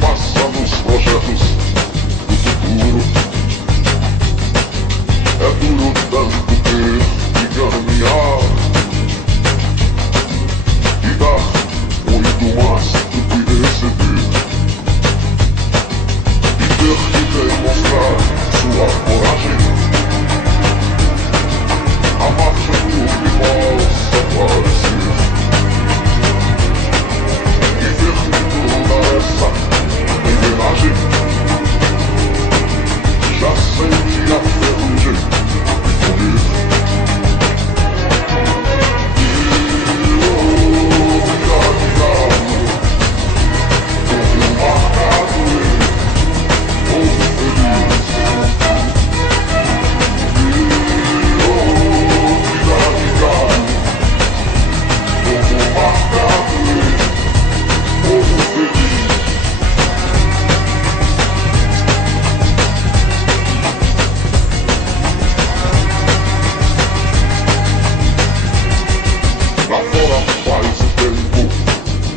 passa nos projetos do futuro. É duro tanto ter que caminhar e dar muito mais do que receber, e ter que demonstrar sua coragem a margem do que possa parecer, e ver toda essa engrenagem já sente a ferrugem de correr. Lá fora faz o tempo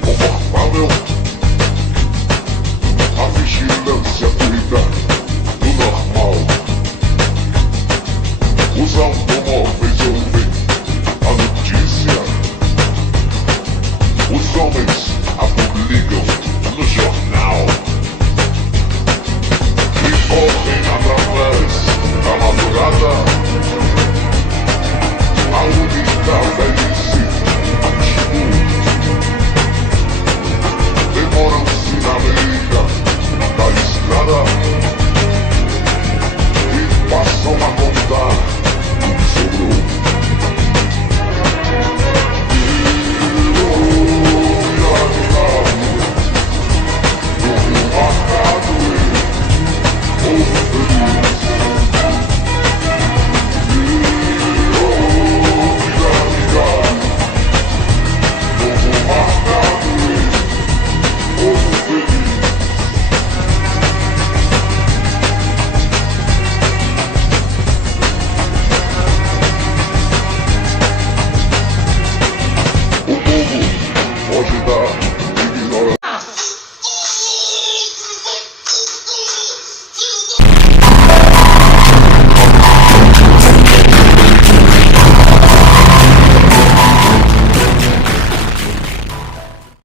confortável, a vigilância cuida do normal, usa